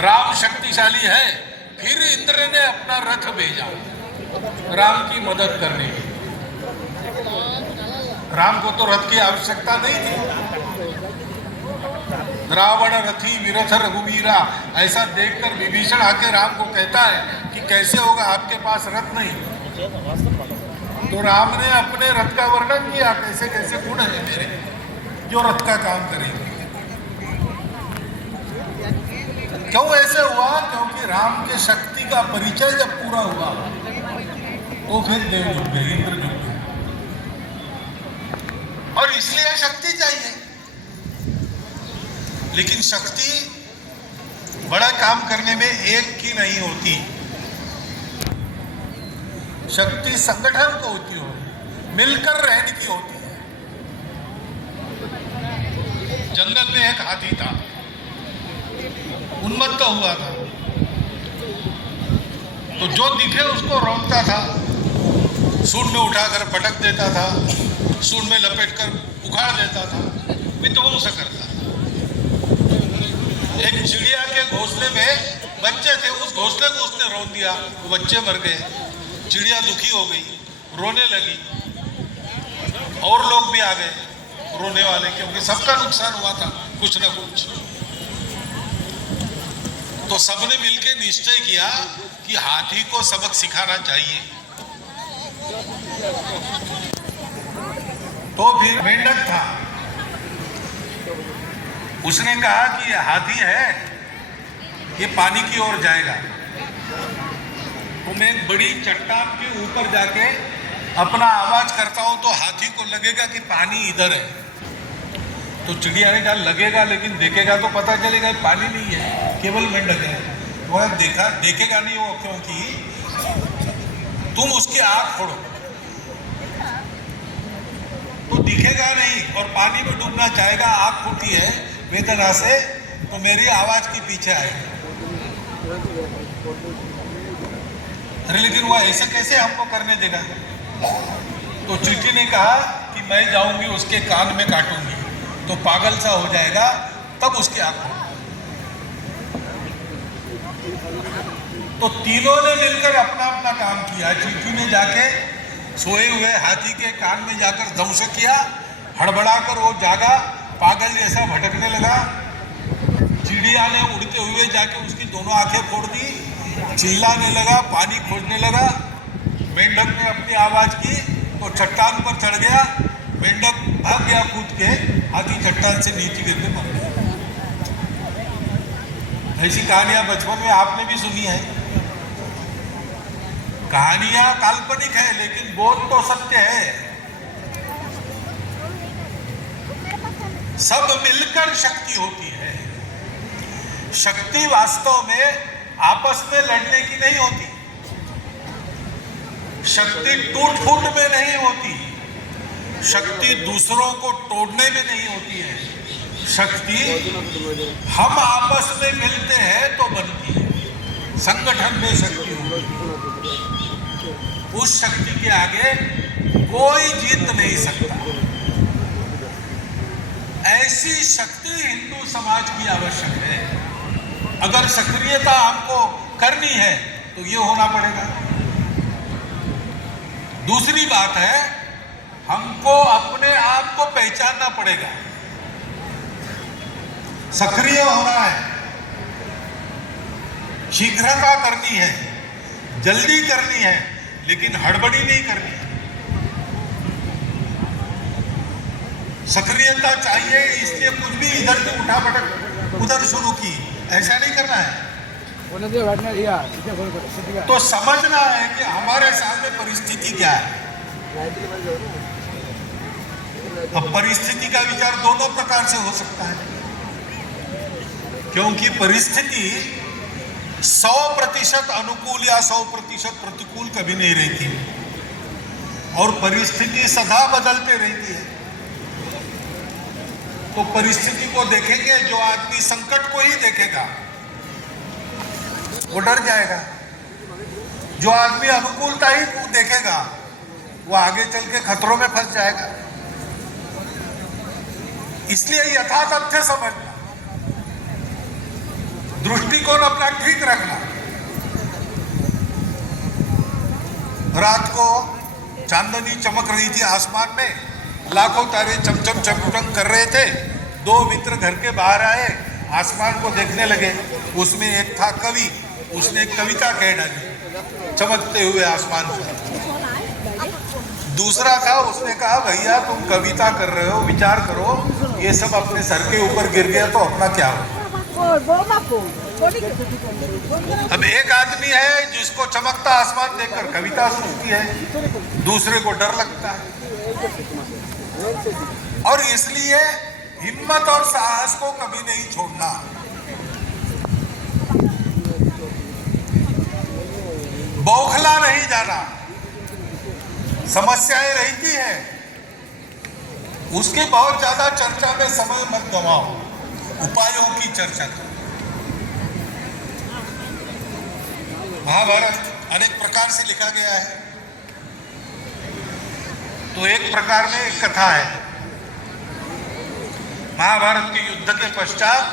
राम शक्तिशाली है, फिर इंद्र ने अपना रथ भेजा राम की मदद करने के लिए। राम को तो रथ की आवश्यकता नहीं थी। रावण रथी विरथ रघुवीरा, ऐसा देखकर विभीषण आके राम को कहता है कि कैसे होगा, आपके पास रथ नहीं। तो राम ने अपने रथ का वर्णन किया, कैसे कैसे गुण है मेरे जो रथ का काम करेंगे। क्यों ऐसे हुआ? क्योंकि राम के शक्ति का परिचय जब पूरा हुआ तो फिर देव जुट गए, इंद्र जुट गए। और इसलिए शक्ति चाहिए, लेकिन शक्ति बड़ा काम करने में एक की नहीं होती। शक्ति संगठन को होती हो, मिलकर रहने की होती है। जंगल में एक हाथी था, उन्मत्त हुआ था, तो जो दिखे उसको रोकता था, सूंड में उठाकर पटक देता था, सूंड में लपेटकर उखाड़ देता था, विध्वंस करता था। एक चिड़िया के घोंसले में बच्चे थे, उस घोंसले को उसने रोक दिया, वो बच्चे मर गए। चिड़िया दुखी हो गई, रोने लगी, और लोग भी आ गए रोने वाले, क्योंकि सबका नुकसान हुआ था कुछ ना कुछ। तो सबने मिलकर निश्चय किया कि हाथी को सबक सिखाना चाहिए। तो फिर मेंढक था, उसने कहा कि हाथी है, ये पानी की ओर जाएगा, तो मैं एक बड़ी चट्टान के ऊपर जाके अपना आवाज करता हूं तो हाथी को लगेगा कि पानी इधर है। तो चिड़िया ने कहा लगेगा, लेकिन देखेगा तो पता चलेगा पानी नहीं है, केवल मेंढक है। वो देखेगा नहीं वो, क्योंकि तुम उसकी आंख फोड़ो तो दिखेगा नहीं, और पानी में डूबना चाहेगा, आंख फूटी है वेदना से, तो मेरी आवाज के पीछे आएगा। अरे लेकिन वो ऐसे कैसे हमको करने देगा? तो चींटी ने कहा कि मैं जाऊंगी उसके कान में काटूंगी, तो पागल सा हो जाएगा, तब उसकी आंख। तो तीनों ने मिलकर अपना अपना काम किया। चींटी ने जाके सोए हुए हाथी के कान में जाकर ध्वंस किया, हड़बड़ाकर वो जागा, पागल जैसा भटकने लगा। चिड़िया ने उड़ते हुए जाके उसकी दोनों आंखें फोड़ दी, चिल्लाने लगा, पानी खोजने लगा। मेंढक ने अपनी आवाज की तो चट्टान पर चढ़ गया, मेंढक भाग गया कूद के, हाथी चट्टान से नीचे गिर के मर गया। ऐसी कहानियां बचपन में आपने भी सुनी है। कहानियां काल्पनिक है, लेकिन बोध तो सत्य है। सब मिलकर शक्ति होती है। शक्ति वास्तव में आपस में लड़ने की नहीं होती, शक्ति टूट फूट में नहीं होती, शक्ति दूसरों को तोड़ने में नहीं होती है। शक्ति हम आपस में मिलते हैं तो बनती है। संगठन में शक्ति होती, उस शक्ति के आगे कोई जीत नहीं सकता। ऐसी शक्ति हिंदू समाज की आवश्यक है। अगर सक्रियता हमको करनी है तो ये होना पड़ेगा। दूसरी बात है, हमको अपने आप को पहचानना पड़ेगा। सक्रिय होना है, शीघ्रता करनी है, जल्दी करनी है, लेकिन हड़बड़ी नहीं करनी। सक्रियता चाहिए, इसलिए कुछ भी इधर से उठा पटक उधर शुरू की, ऐसा नहीं करना है। तो समझना है कि हमारे सामने परिस्थिति क्या है। अब परिस्थिति का विचार दोनों प्रकार से हो सकता है, क्योंकि परिस्थिति 100% अनुकूल या 100% प्रतिकूल कभी नहीं रहती, और परिस्थिति सदा बदलते रहती है। तो परिस्थिति को देखेंगे, जो आदमी संकट को ही देखेगा वो डर जाएगा। जो आदमी अनुकूलता ही देखेगा वो आगे चल के खतरों में फंस जाएगा। इसलिए यथातथ्य समझना, दृष्टिकोण अपना ठीक रखना। रात को चांदनी चमक रही थी आसमान में, लाखों तारे चमचम चमचम कर रहे थे। दो मित्र घर के बाहर आए, आसमान को देखने लगे। उसमें एक था कवि, उसने एक कविता कह डाली चमकते हुए आसमान पर। दूसरा था, उसने कहा भैया तुम कविता कर रहे हो, विचार करो, ये सब अपने सर के ऊपर गिर गया तो अपना क्या हो। अब एक आदमी है जिसको चमकता आसमान देखकर कविता सुनती है, दूसरे को डर लगता है। और इसलिए हिम्मत और साहस को कभी नहीं छोड़ना। बौखला नहीं जाना। समस्याएं रहती हैं, उसके बहुत ज्यादा चर्चा में समय मत गवाओ, उपायों की चर्चा करो। महाभारत अनेक प्रकार से लिखा गया है, तो एक प्रकार में एक कथा है। महाभारत के युद्ध के पश्चात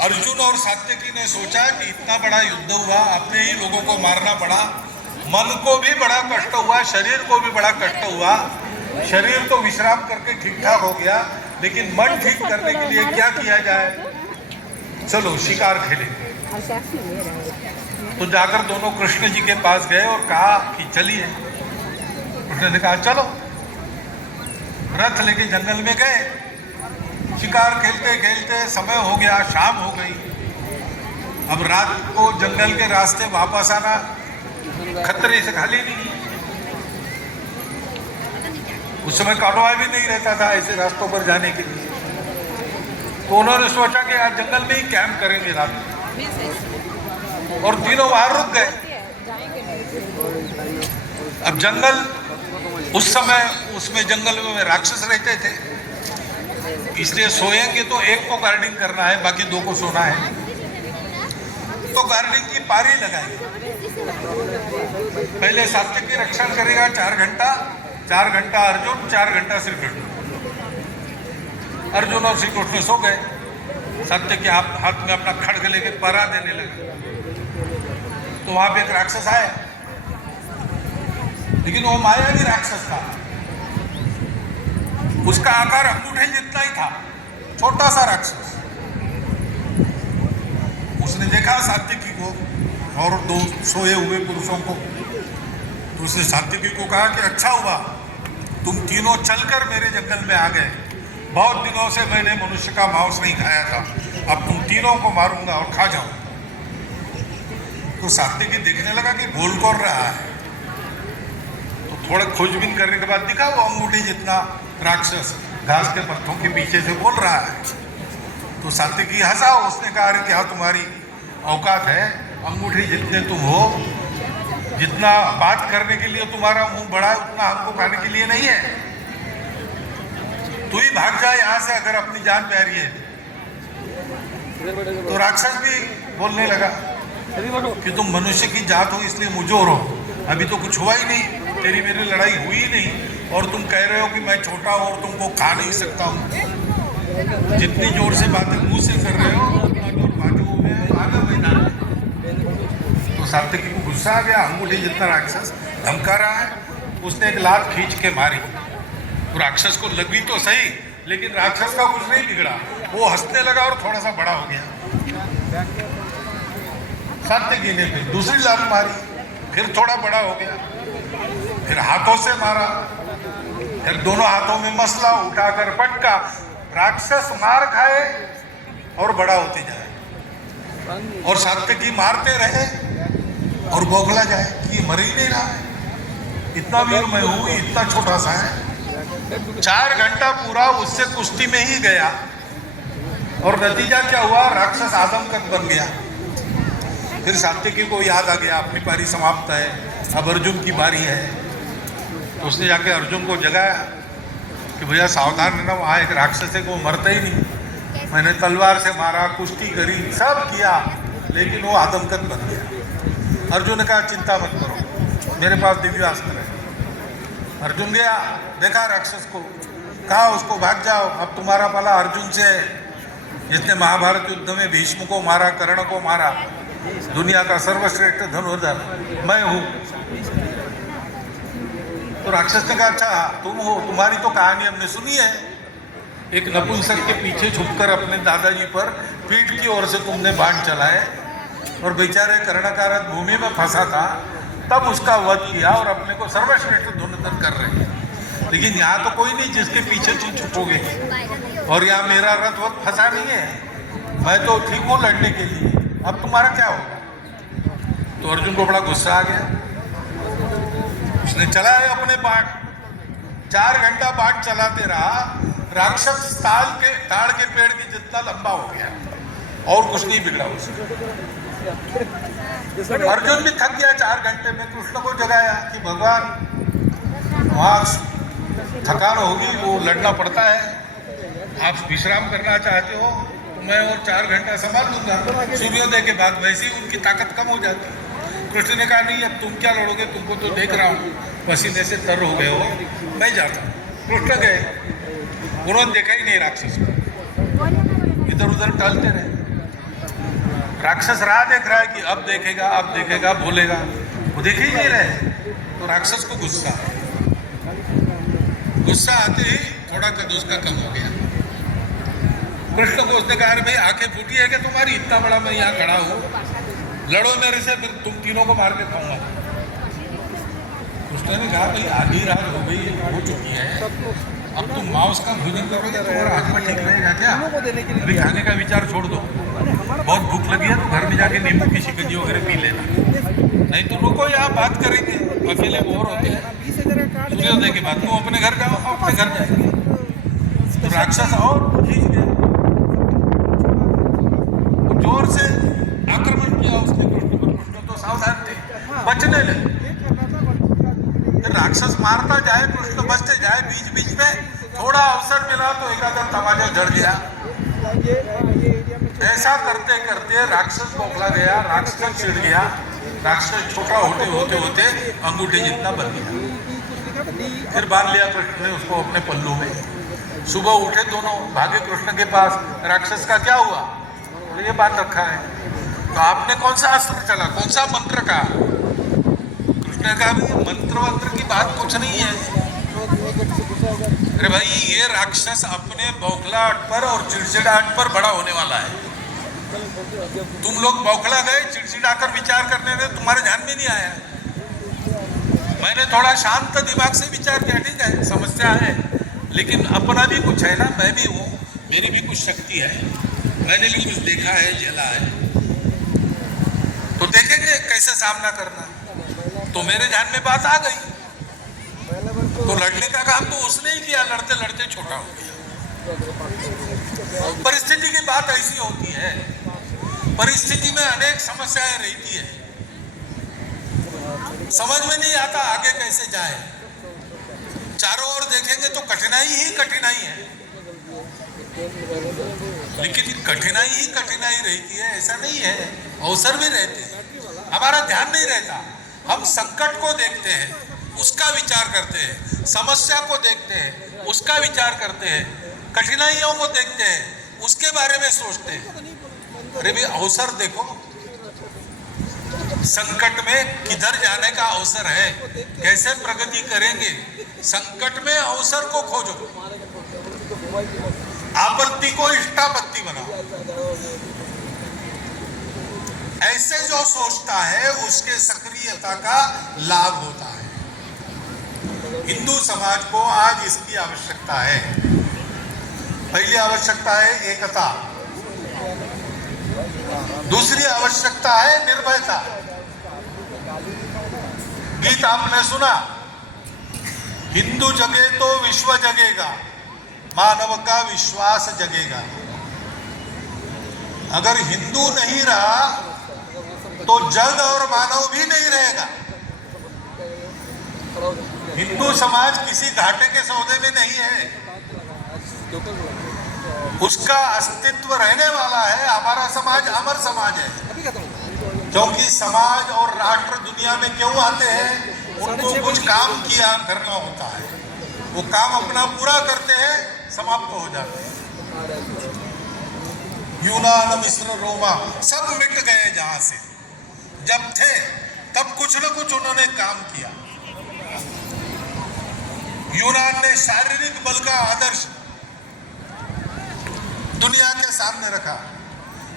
अर्जुन और सात्यकी ने सोचा कि इतना बड़ा युद्ध हुआ, अपने ही लोगों को मारना पड़ा, मन को भी बड़ा कष्ट हुआ, शरीर को भी बड़ा कष्ट हुआ। शरीर तो विश्राम करके ठीक ठाक हो गया, लेकिन मन ठीक करने के लिए क्या किया जाए? चलो शिकार खेलेंगे। तो जाकर दोनों कृष्ण जी के पास गए और कहा कि चलिए। कृष्ण ने कहा चलो। रथ लेके जंगल में गए। शिकार खेलते खेलते समय हो गया, शाम हो गई। अब रात को जंगल के रास्ते वापस आना खतरे से खाली नहीं। उस समय कानों भी नहीं रहता था ऐसे रास्तों पर जाने के लिए। तो उन्होंने सोचा कि आज जंगल में ही कैंप करेंगे रात में, और तीनों वहां रुक गए। अब जंगल उस समय, उसमें जंगल में राक्षस रहते थे, इसलिए सोएंगे तो एक को गार्डिंग करना है, बाकी दो को सोना है। तो गार्डिंग की पारी लगाई। पहले सात्यकी रक्षण करेगा 4 घंटा, 4 घंटा अर्जुन, 4 घंटा श्री कृष्ण। अर्जुन और श्री कृष्ण सो गए। सात्यकी हाथ में अपना खड्ग लेके पहरा देने लगे। तो वहां पे एक राक्षस आया, लेकिन वो मायावी राक्षस था। उसका आकार अंगूठे जितना ही था, छोटा सा राक्षस। उसने देखा सात्यकी को और दो सोए हुए पुरुषों को, तो उसने सात्यकी को कहा कि अच्छा हुआ तुम तीनों चलकर मेरे जंगल में आ गए। बहुत दिनों से मैंने मनुष्य का मांस नहीं खाया था, अब तुम तीनों को मारूंगा और खा जाओ। तो सात्यकी देखने लगा कि बोल कौन रहा है। तो थोड़ा खोजबीन करने के बाद दिखा वो अंगूठी जितना राक्षस घास के पत्तों के पीछे से बोल रहा है। तो सात्यकी हंसा। उसने कहा अरे क्या तुम्हारी औकात है, अंगूठी जितने तुम हो, जितना बात करने के लिए तुम्हारा मुंह बड़ा है उतना हमको खाने के लिए नहीं है। तू ही भाग जा यहाँ से अगर अपनी जान प्यारी है। तो राक्षस भी बोलने लगा कि तुम मनुष्य की जात हो इसलिए मुझोर हो, अभी तो कुछ हुआ ही नहीं, तेरी मेरी लड़ाई हुई ही नहीं, और तुम कह रहे हो कि मैं छोटा हूँ और तुमको खा नहीं सकता हूँ। जितनी जोर से बातें मुंह से कर रहे हो उतना जोर बाजू में आगे मैदान में। तो सात्यकी को गुस्सा आ गया, अंगूठी जितना राक्षस धमका रहा है। उसने एक लात खींच के मारी। तो राक्षस को लगी तो सही, लेकिन राक्षस का कुछ नहीं बिगड़ा, वो हंसने लगा और थोड़ा सा बड़ा हो गया। सात्यकी ने फिर दूसरी लात मारी, फिर थोड़ा बड़ा हो गया, फिर हाथों से मारा, फिर दोनों हाथों में मसला उठाकर पटका। राक्षस मार खाए और बड़ा होते जाए, और सात्यकी मारते रहे और बौखला जाए कि ये मर ही नहीं रहा है, इतना वीर मैं हूं, इतना छोटा सा है। 4 घंटा पूरा उससे कुश्ती में ही गया, और नतीजा क्या हुआ? राक्षस आदमकद बन गया। फिर सात्यकी को याद आ गया अपनी पारी समाप्त है, अब अर्जुन की बारी है। तो उसने जाके अर्जुन को जगाया कि भैया सावधान रहना, वहाँ एक राक्षस है, वो मरता ही नहीं। मैंने तलवार से मारा, कुश्ती करी, सब किया, लेकिन वो आदमकद बन गया। अर्जुन ने कहा चिंता मत करो, मेरे पास दिव्यास्त्र है। अर्जुन गया, देखा राक्षस को, कहा उसको भाग जाओ, अब तुम्हारा पाला अर्जुन से है। जिसने महाभारत युद्ध में भीष्म को मारा, कर्ण को मारा, दुनिया का सर्वश्रेष्ठ धनुर्धर मैं हूं। तो राक्षस ने कहा अच्छा तुम हो, तुम्हारी तो कहानी हमने सुनी है, एक नपुंसक के पीछे छुपकर अपने दादाजी पर पीठ की ओर से तुमने बाण चलाए और बेचारे कर्णकारत भूमि में फंसा था, तब उसका वध किया और अपने को सर्वश्रेष्ठ धनुर्धर कर रहे हैं। लेकिन यहाँ तो कोई नहीं जिसके पीछे छुपोगे, और यहाँ मेरा रथ वध फंसा नहीं है, मैं तो ठीक हूँ लड़ने के लिए, अब तुम्हारा क्या होगा। तो अर्जुन को बड़ा गुस्सा आ गया, उसने चलाए अपने बाण, 4 घंटा बाण चलाते रहा, राक्षस ताड़ के पेड़ की जितना लंबा हो गया और कुछ नहीं बिगड़ा उससे। अर्जुन भी थक गया 4 घंटे में, कृष्ण को जगाया कि भगवान वहां थकान होगी, वो लड़ना पड़ता है, आप विश्राम करना चाहते हो मैं और 4 घंटा संभाल लूंगा, सूर्योदय के बाद वैसे ही उनकी ताकत कम हो जाती। कृष्ण ने कहा नहीं अब तुम क्या लड़ोगे, तुमको तो देख रहा हूँ पसीने से तर हो गए हो, मैं जाता हूँ। कृष्ण गए, उन्होंने देखा ही नहीं राक्षस को, इधर उधर टहलते रहे। राक्षस राह देख रहा है कि अब देखेगा बोलेगा, वो देख ही नहीं रहे। तो राक्षस को गुस्सा आते ही थोड़ा कद उसका कम हो गया। कृष्ण को उसने कहा भाई आंखें फूटी है कि तुम्हारी, इतना बड़ा मैं यहाँ खड़ा हूँ, लड़ो मेरे से, फिर तुम तीनों को मार के खाऊंगा। कृष्ण ने कहा भाई आधी रात हो गई, हो चुकी है, अब तुम मांस का भोजन करोगे तुम्हारा हाथ में ठीक रहेगा क्या? अभी खाने का विचार छोड़ दो, बहुत भूख लगी है तो घर में जाके नींबू की शिकंजी वगैरह पी लेना, नहीं तो रुको यहाँ बात करेंगे, अकेले बोर होते हैं। सूर्योदय के बाद तुम अपने घर जाओ, अपने घर जाएंगे। तो राक्षस और खींच गए, जोर से आक्रमण किया उसने कृष्ण पर। कृष्ण तो सावधान थे, बचने लगे। राक्षस मारता जाए, कृष्ण बचते जाए, बीच बीच में थोड़ा अवसर मिला तो एक आधा तमाचा जड़ गया। ऐसा करते करते राक्षस बौखला गया, राक्षस चिढ़ गया, राक्षस छोटा होते होते अंगूठे जितना बन गया। फिर बांध लिया कृष्ण ने उसको अपने पल्लू में। सुबह उठे दोनों, भागे कृष्ण के पास, राक्षस का क्या हुआ? ये बात रखा है। तो आपने कौन सा अस्त्र चला, कौन सा मंत्र का? कृष्ण ने कहा मंत्र वंत्र की बात कुछ नहीं है। अरे भाई ये राक्षस अपने बौखलाहट पर और चिड़चिड़ाहट पर बड़ा होने वाला है। तुम लोग बौखला गए, चिड़चिड़ाकर विचार करने में तुम्हारे ध्यान में नहीं आया। मैंने थोड़ा शांत दिमाग से विचार किया, ठीक है समस्या है, लेकिन अपना भी कुछ है ना, मैं भी हूँ, मेरी भी कुछ शक्ति है, मैंने भी कुछ देखा है, झेला है, तो देखेंगे कैसे सामना करना। तो मेरे ध्यान में बात आ गई, तो लड़ने का काम तो उसने ही किया, लड़ते लड़ते छोटा हो गया। परिस्थिति की बात ऐसी होती है, परिस्थिति में अनेक समस्याएं रहती है, समझ में नहीं आता आगे कैसे जाए। चारों ओर देखेंगे तो कठिनाई ही कठिनाई है, लेकिन कठिनाई ही कठिनाई रहती है ऐसा नहीं है, अवसर भी रहते हैं। हमारा ध्यान नहीं रहता, हम संकट को देखते हैं, उसका विचार करते हैं, समस्या को देखते हैं, उसका विचार करते हैं, कठिनाइयों को देखते हैं, उसके बारे में सोचते हैं। अरे भी अवसर देखो, संकट में किधर जाने का अवसर है, कैसे प्रगति करेंगे, संकट में अवसर को खोजो, आपत्ति को इष्टापत्ति बनाओ। ऐसे जो सोचता है उसके सक्रियता का लाभ होता है। हिंदू समाज को आज इसकी आवश्यकता है। पहली आवश्यकता है एकता, दूसरी आवश्यकता है निर्भयता। गीत आपने सुना, हिंदू जगे तो विश्व जगेगा, मानव का विश्वास जगेगा। अगर हिंदू नहीं रहा तो जग और मानव भी नहीं रहेगा। हिंदू समाज किसी घाटे के सौदे में नहीं है, उसका अस्तित्व रहने वाला है। हमारा समाज अमर समाज है, क्योंकि समाज और राष्ट्र दुनिया में क्यों आते हैं? उनको कुछ काम किया करना होता है, वो काम अपना पूरा करते हैं, समाप्त हो जाते हैं। यूनान, मिस्र, रोमा सब मिट गए जहां से। जब थे तब कुछ न कुछ उन्होंने काम किया। यूनान ने शारीरिक बल का आदर्श दुनिया के सामने रखा,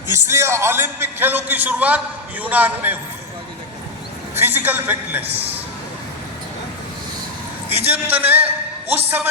इसलिए ओलंपिक खेलों की शुरुआत यूनान में हुई। फिजिकल फिटनेस इजिप्ट ने उस समय